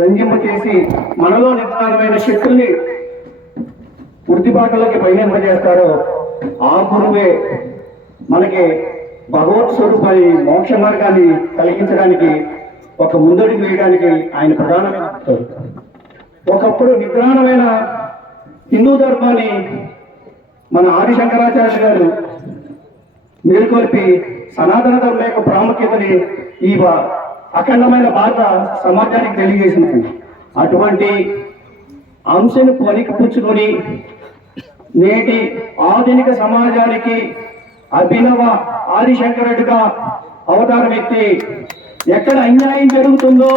రంజింపు చేసి మనలో నిర్మాణమైన శక్తుల్ని వృత్తిబాటలోకి పయనింపజేస్తారో ఆ గురువే మనకి భగవత్ స్వరూపాన్ని మోక్ష మార్గాన్ని కలిగించడానికి ఒక ముందడుగు వేయడానికి ఆయన ప్రధానమైన ఒకప్పుడు నిద్రాణమైన హిందూ ధర్మాన్ని మన ఆది శంకరాచార్య గారు మేల్కొల్పి సనాతన ధర్మం యొక్క ప్రాముఖ్యతని ఈ అఖండమైన భారత సమాజానికి తెలియజేసింది అటువంటి అంశను పనికి పుచ్చుకొని నేటి ఆధునిక సమాజానికి అభినవ ఆదిశంకరుడిగా అవతార వ్యక్తి ఎక్కడ అన్యాయం జరుగుతుందో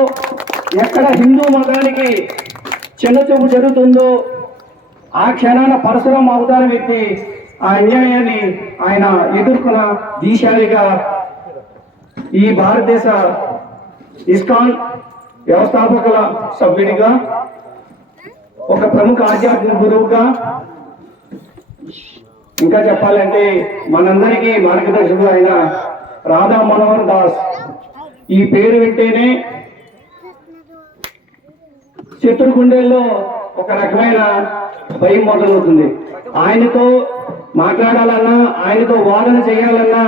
ఎక్కడ హిందూ మతానికి చిన్న చూపు జరుగుతుందో ఆ క్షణాన పరశురం అవతారం వ్యక్తి ఆ అన్యాయాన్ని ఆయన ఎదుర్కొన్న దీశాలిగా ఈ భారతదేశ ఇస్కాన్ వ్యవస్థాపకుల సభ్యుడిగా ఒక ప్రముఖ ఆధ్యాత్మిక గురువుగా. ఇంకా చెప్పాలంటే మనందరికీ మార్గదర్శకుడు అయిన రాధా మనోహర్ దాస్. ఈ పేరు వింటేనే శత్రుగుండెల్లో ఒక రకమైన భయం మొదలవుతుంది. ఆయనతో మాట్లాడాలన్నా ఆయనతో వాదన చేయాలన్నా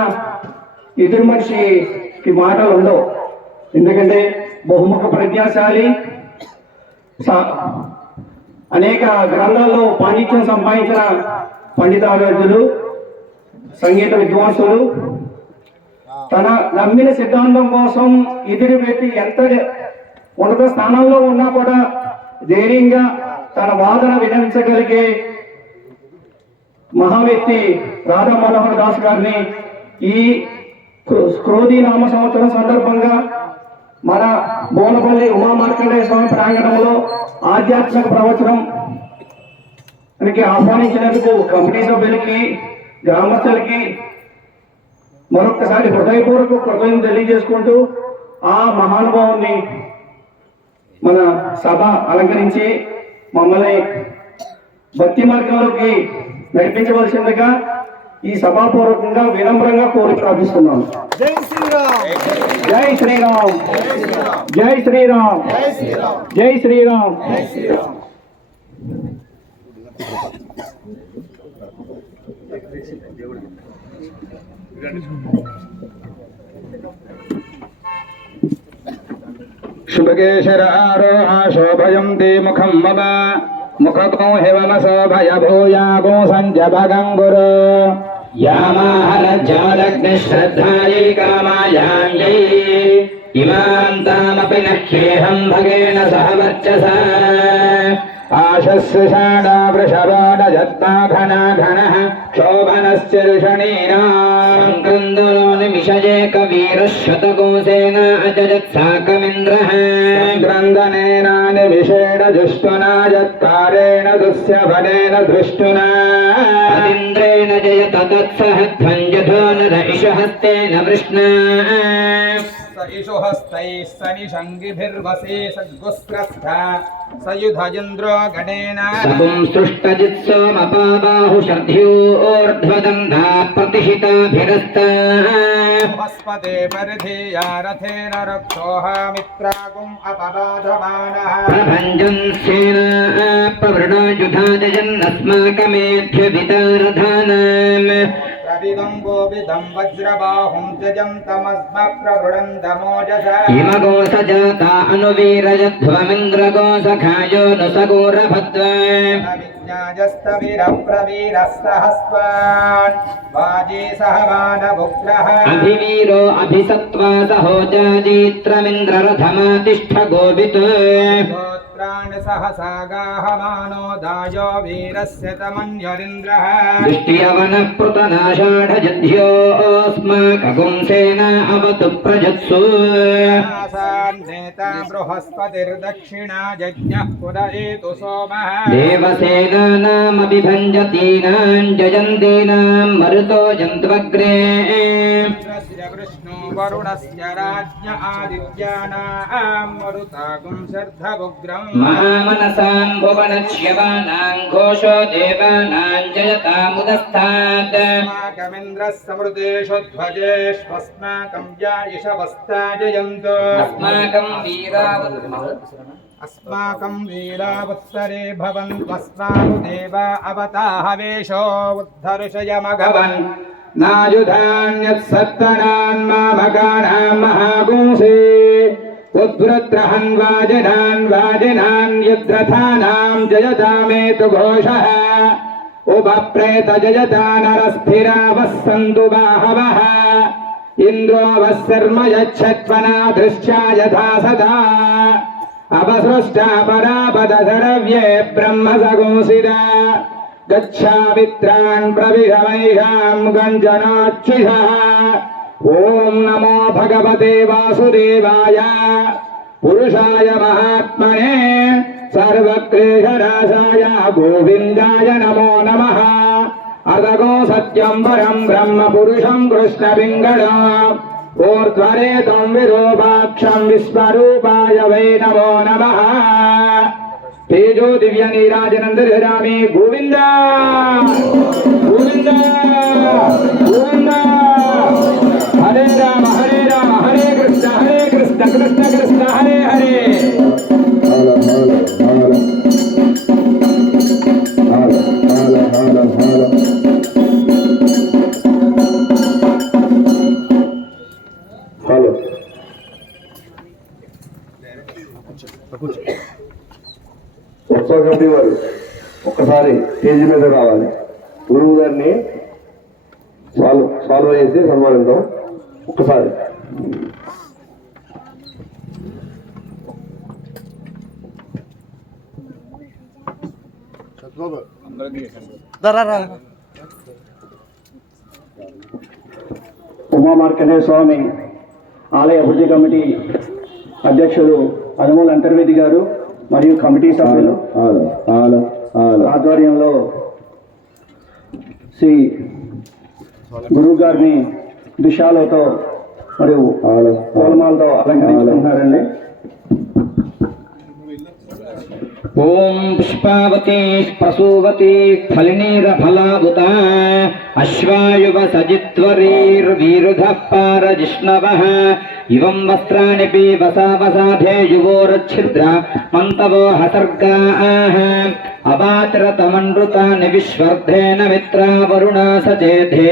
ఎదురు మనిషికి మాటలు ఉండవు. ఎందుకంటే బహుముఖ ప్రజ్ఞాశాలి సా- అనేక గ్రంథాల్లో పాండిత్యం సంపాదించిన పండితారాధ్యులు సంగీత విద్వాంసులు. తన నమ్మిన సిద్ధాంతం కోసం ఎదురు పెట్టి ఎంత ఉన్నత స్థానంలో ఉన్నా కూడా ధైర్యంగా తన వాదన విధించగలిగే మహావ్యక్తి రాధా మనోహర్ దాస్ గారిని ఈ క్రో- క్రోధి నామ సంవత్సరం సందర్భంగా మన బోనపల్లి ఉమా మార్కండేయ స్వామి ప్రాంగణంలో ఆధ్యాత్మిక ప్రవచనం మనకి ఆహ్వానించినందుకు కమిటీ సభ్యులకి గ్రామస్తులకి మరొక్కసారి హృదయపూర్వక కృతజ్ఞత తెలియజేసుకుంటూ ఆ మహానుభావుని మన సభ అలంకరించి మమ్మల్ని భక్తి మార్గంలోకి నడిపించవలసిందిగా ఈ సభాపూర్వకంగా వినమ్రంగా కోరి ప్రార్థిస్తున్నాను. జై శ్రీరామ్! జై శ్రీరామ్. జై శ్రీరామ్. జై శ్రీరామ్. శుభకేశర ఆరోహ శోభయంతి ముఖం మమ. ముఖకో హిమసోభయ భూయాగో సంజభగం గురు यामाहलज्जालग्निश्रद्धायै कामायाङ्गै इमां तामपि न ह्येऽहं भगेन सह वर्चसा। आशस्साणो वृषभो न जत्ताघना घनः शोभनश्चर्षणीनान्दनोनिमिषये कवीरश्वतकोशेन अजजत्साकमिन्द्रः ग्रन्दनेनानिमिषेण जुष्टुना यत्कारेण दुस्यभनेन दृष्टुना। इन्द्रेण जयत तत्सह ध्वञ्जधो न रैषहस्तेन वृष्णा। स इषु हस्तैः सनिषङ्गिभिर्वसे सद्गुस्त्रस्था स युधजिन्द्रो गणेन सपुं सृष्टजित्सोमपाबाहुषर्ध्योर्ध्वदन्धा प्रतिहिताभिरस्ता हस्पते परिधेया रथेन रक्षोहामित्रागुम् अपबाधमानः प्रभञ्जन् सेना प्रवृणायुधाजन्नस्माकमेध्यभितारधानाम् प्रविदम् गोविदम् वज्रबाहुम् त्यजन्तमस्म प्रवृणन्दमोजसा हिमगो स जाता अनुवीरयध्वमिन्द्रगो सखायो नु सगोरभद्वा विज्ञाजस्तविरप्रवीरः सहस्वान् वाजे सह वानवुग्रः अभिवीरो अभिसत्त्वा सहोजाजीत्रमिन्द्ररथमातिष्ठ गोवित् गोत्राणि सहसा गाहमानो दायो वीरस्य तमन्यरिन्द्रः दृष्ट्यवनः पृतनाषाढजध्योऽस्माकगुंसेन अवतु प्रजत्सु नेता बृहस्पतिर्दक्षिणा यज्ञः पुरयेतु सोमः देवसेनानामभिभञ्जतीनां जयन्तीनां मरुतो जन्त्वग्रे रुद्रस्य विष्णु वरुणस्य राज्ञ आदित्यानां मरुतागुं शर्धवुग्रम् महामनसां भुवनच्यवानां घोषो देवानां जयतामुदस्तात् अस्माकमिन्द्रः समृतेषु ध्वजेष्वस्माकं जायिषवस्ता जयन्तु अस्माकं वीरावत् अस्माकं वीरावत्सरे भवन्त्वस्मानुदेवा अवताहवेशो उद्धर्षयमघवन् नायुधान्यत्सत्तनान्मामकानां महापुंसे उद्वृत्रहन् वाजिनान् वाजिनान् यद्रथानां जयतामेतु घोषः उपप्रेत जयता नरस्थिरावः सन्तु बाहवः इन्द्रो वः शर्म यच्छत्वना दृष्ट्या यथा सदा अपसृष्टा परापदशरव्ये ब्रह्मसगोसिदा गच्छामित्रान् प्रविशमैषाम् ఓం నమో భగవతే వాసుదేవాయ పురుషాయ మహాత్మనే సర్వక్లేశరాశాయ గోవిందాయ నమో నమ. అదగో సత్యం పరం బ్రహ్మ పురుషం కృష్ణ పింగళ ఓర్ధ్వరే తం విరూపాక్షం విశ్వరూపాయ వై నమో నమ. తేజో దివ్య నీరాజనందరామి గోవిందా. గోవిందా. గోవిందా. हरे राम हरे राम हरे कृष्ण हरे कृष्ण कृष्ण कृष्ण हरे हरे ఉమా మార్కండే స్వామి ఆలయ అభివృద్ధి కమిటీ అధ్యక్షులు అనుమూల అంతర్వేది గారు మరియు కమిటీ సభ్యులు ఆధ్వర్యంలో శ్రీ గురువు గారిని దుశాలతో మరియు పూలమాలతో అలంకరించుకుంటున్నారండి. ఓం పుష్పావతి ప్రసూవతి ఫలినీరఫలాభుత అశ్వాయువ సజిత్వరీర్వీరుధ పారజిష్ణవ ఇవం వస్త్రాణి వసావసాధేయువోరచ్ఛిద్ర మంతవో హసర్గా ఆహ అవాతిరతమనృతాని విశ్వర్ధేన మిత్రా వరుణా సచేధే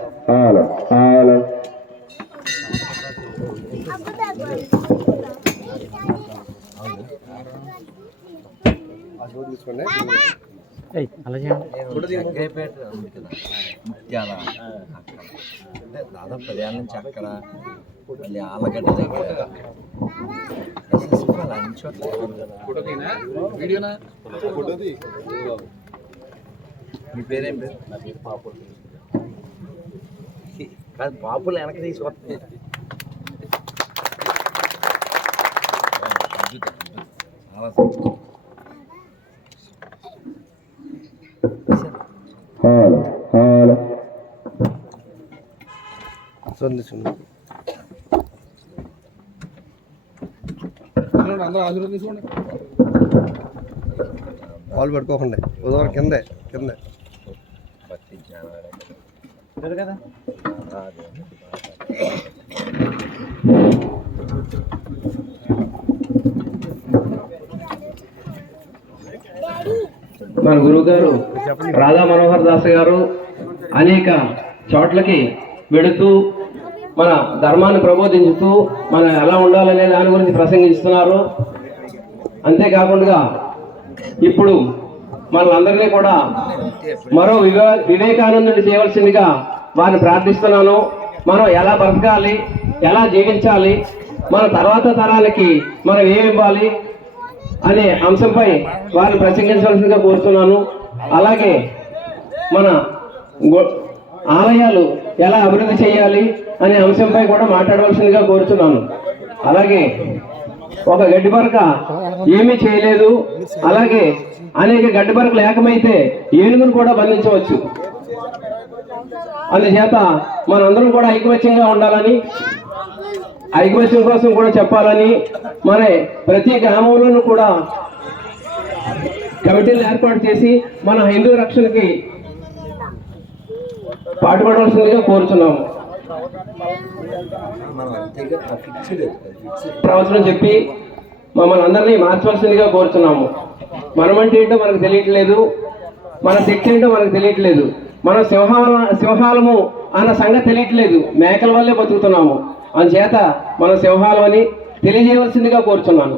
కదా ముత్యాల. అక్కడ అంటే దాదాపు పదేళ్ళ నుంచి అక్కడ మళ్ళీ ఆలగడ్డ దగ్గర. అన్ని చోట్ల మీ పేరేం పేరు? నా పేరు పాపులు. కాదు పాపులు వెనక అద్భుతం. చాలా సంతోషం. హలో హలో కాలు పట్టుకోకండి ఉదయం కిందే కిందే భక్తి జ్ఞానం కదా మన గురువు గారు రాధా మనోహర్ దాస్ గారు అనేక చోట్లకి వెళుతూ మన ధర్మాన్ని ప్రబోధించుతూ మనం ఎలా ఉండాలనే దాని గురించి ప్రసంగిస్తున్నారు. అంతేకాకుండా ఇప్పుడు మనందరినీ కూడా మరో వివే వివేకానందుని చేయవలసిందిగా వారిని ప్రార్థిస్తున్నాను. మనం ఎలా బ్రతకాలి ఎలా జీవించాలి మన తర్వాత తరానికి మనం ఏమి ఇవ్వాలి అనే అంశంపై వారిని ప్రసంగించవలసిందిగా కోరుతున్నాను. అలాగే మన గో- ఆలయాలు ఎలా అభివృద్ధి చేయాలి అనే అంశంపై కూడా మాట్లాడవలసిందిగా కోరుతున్నాను. అలాగే ఒక గడ్డి పరక ఏమీ చేయలేదు. అలాగే అనేక గడ్డి పరకలు ఏకమైతే ఏనుగును కూడా బంధించవచ్చు. అందుచేత మనందరం కూడా ఐకమత్యంగా ఉండాలని ఐకమత్యం కోసం కూడా చెప్పాలని మన ప్రతి గ్రామంలోనూ కూడా కమిటీలు ఏర్పాటు చేసి మన హిందూ రక్షణకి పాటుపడవలసిందిగా కోరుతున్నాము ప్రవచనం చెప్పి మమ్మల్ని అందరినీ మార్చవలసిందిగా కోరుతున్నాము మనమంటే ఏంటో మనకు తెలియట్లేదు. మన శక్తి ఏంటో మనకు తెలియట్లేదు. మన సింహాల సింహాలము అన్న సంగతి తెలియట్లేదు. మేకల వల్లే బతుకుతున్నాము. అందుచేత మన సింహాలమని తెలియజేయవలసిందిగా కోరుచున్నాను.